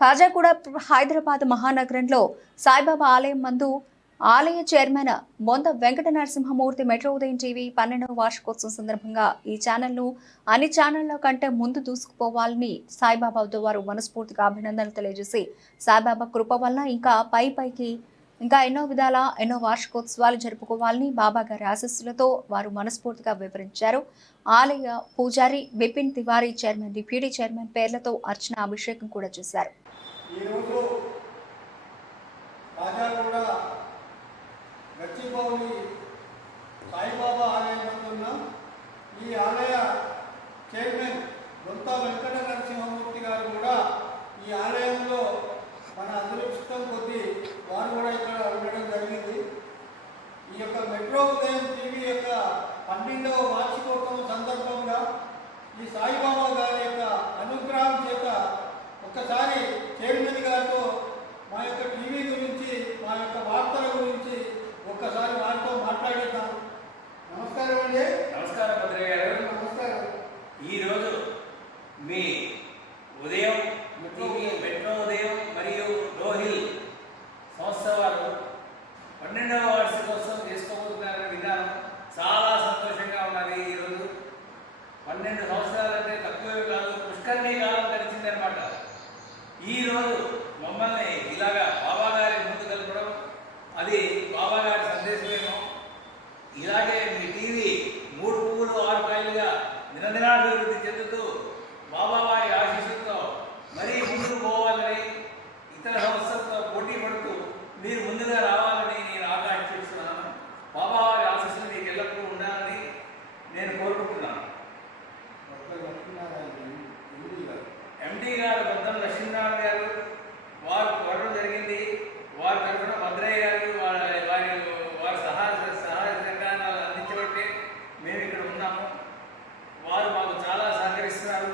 కాజాగూడ హైదరాబాద్ మహానగరంలో సాయిబాబా ఆలయం మందు ఆలయ chairman Monda Venkata Narasimhamurthy metro Udayam TV పన్నెండవ వార్షికోత్సవం సందర్భంగా ఈ ఛానల్ను అన్ని ఛానళ్ళ కంటే ముందు దూసుకుపోవాలని సాయిబాబాతో వారు మనస్ఫూర్తిగా అభినందనలు తెలియజేసి సాయిబాబా కృప వల్ల ఇంకా పై పైకి ఇంకా ఎన్నో విధాల ఎన్నో వార్షికోత్సవాలు జరుపుకోవాలని బాబా గారి ఆశస్సులతో వారు మనస్ఫూర్తిగా వివరించారు. ఆలయ పూజారి Bipin Tiwari chairman deputy chairman పేర్లతో అర్చన అభిషేకం కూడా చేశారు. ఈరోజు కాజాగూడ గచ్చిబౌలి సాయిబాబా ఆలయం ఉన్న ఈ ఆలయ చైర్మన్ దొంత వెంకట నరసింహమూర్తి గారు కూడా ఈ ఆలయంలో మన అదృష్టం కొద్దీ వారు కూడా ఇక్కడ ఉండడం జరిగింది. ఈ యొక్క మెట్రో ఉదయం టీవీ యొక్క పన్నెండవ వార్షికోత్సవం సందర్భంగా ఈ సాయిబాబా గారి యొక్క అనుగ్రహం చేత ఒక్కసారి చైర్మన్ గారితో మా యొక్క టీవీ గురించి మా యొక్క వార్తల గురించి ఒక్కసారి వారితో మాట్లాడిద్దాం నమస్కారం అండి నమస్కారం భద్రయ్య గారు. నమస్కారం. ఈరోజు మీ ఉదయం మెట్రో ఉదయం మరియు రోహిల్ సంస్థ వారు పన్నెండవ వార్షికోత్సవం చేసుకోబోతున్నారని విన్నాను చాలా సంతోషంగా ఉన్నది ఈరోజు. పన్నెండు సంవత్సరాలంటే తక్కువే కాదు పుష్కరిణి కాలం గడిచిందనమాట ఈరోజు మమ్మల్ని ఇలాగా బాబా గారి ముందు కలపడం అది బాబా గారి సందేశమేమో ఇలాగే మీ టీవీ మూడు పువ్వులు ఆరు కాయలుగా దినదినాభివృద్ధి చెందుతూ బాబా వారి ఆశీస్సులతో మరీ ముందుకు పోవాలని ఇతర సంస్థలతో పోటీ పడుతూ మీరు ముందుగా రావాలని నేను ఆకాంక్షిస్తున్నాను బాబా వారి ఆశీస్సులు మీకు ఎల్లప్పుడూ ఉండాలని నేను కోరుకుంటున్నాను డాక్టర్ లక్ష్మీనారాయణ ఎండి గారు ఎండి గారు బద్దం లక్ష్మీనారాయణ గారు వారు కోరడం జరిగింది వారి తరఫున భద్రయ్య గారు వారి వారి వారి సహాయ సహాయ సహకారాలు అందించబట్టి మేము ఇక్కడ ఉన్నాము వారు మాకు చాలా సహకరిస్తున్నారు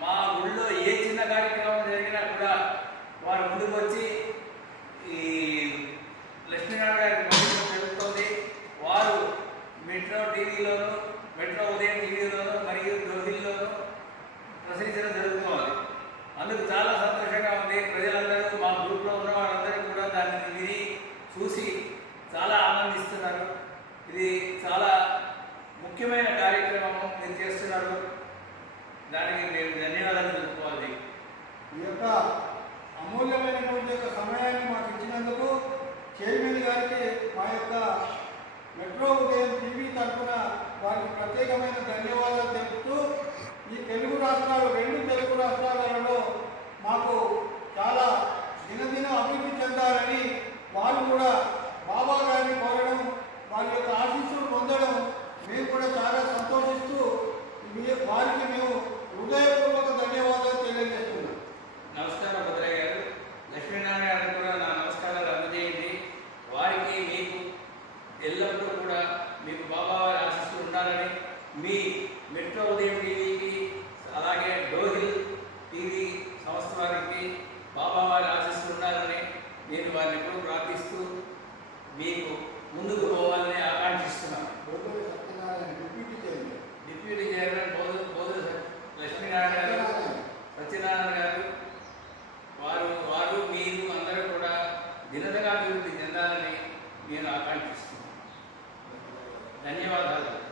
మా ఊళ్ళో ఏ చిన్న కార్యక్రమం జరిగినా కూడా వారు ముందుకు వచ్చి ఈ లక్ష్మీనారాయణ గారికి మద్దతు తెలుపుతోంది. వారు మెట్రో టీవీలోను మెట్రో ఉదయం టీవీలోను మరియు దోహిల్లోను ప్రసరించడం జరుగుతుంది అందుకు చాలా సంతోషంగా ఉంది. ప్రజలందరూ మా గ్రూప్లో ఉన్న వాళ్ళందరూ కూడా దాన్ని విని చూసి చాలా ఆనందిస్తున్నారు. ఇది చాలా ముఖ్యమైన కార్యక్రమం మీరు చేస్తున్నారు. దానికి మేము ధన్యవాదాలు తెలుపుకోవాలి. ఈ యొక్క మూల్యమైనటువంటి యొక్క సమయాన్ని మాకు ఇచ్చినందుకు చైర్మన్ గారికి మా యొక్క మెట్రో ఉదయం టీవీ తరఫున వారికి ప్రత్యేకమైన ధన్యవాదాలు తెలుపుతూ ఈ తెలుగు రాష్ట్రాలు రెండు తెలుగు రాష్ట్రాలలో మాకు చాలా దినదిన అభివృద్ధి చెందాలని వారు కూడా బాబా గారిని కోరడం వారి యొక్క ఆశీస్సులు పొందడం మేము కూడా చాలా సంతోషిస్తూ మీ- వారికి మేము హృదయపూర్వక ధన్యవాదాలు తెలియజేస్తున్నాం నమస్కారం భద్రయ్య గారు లక్ష్మీనారాయణ గారికి కూడా నా నమస్కారాలు అందజేయండి వారికి మీకు ఎల్లప్పుడూ కూడా మీకు బాబా వారి ఆశీస్సులు ఉండాలని మీ మెట్రో ఉదయం టీవీకి అలాగే డోహిల్ టీవీ సంస్థ వారికి బాబా వారి ఉండాలని నేను వారిని ఎప్పుడూ ప్రార్థిస్తూ మీకు ముందుకు పోవాలని ఆకాంక్షిస్తున్నాను. Deputy chairman. బోధ బోధ లక్ష్మీనారాయణ గారు సత్యనారాయణ గారు వారు వారు మీరు అందరూ కూడా దినదగా అభివృద్ధి చెందాలని నేను ఆకాంక్షిస్తున్నాను. ధన్యవాదాలు.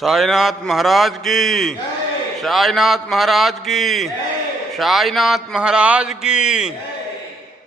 साईनाथ महाराज की। साईनाथ महाराज की। साईनाथ महाराज की।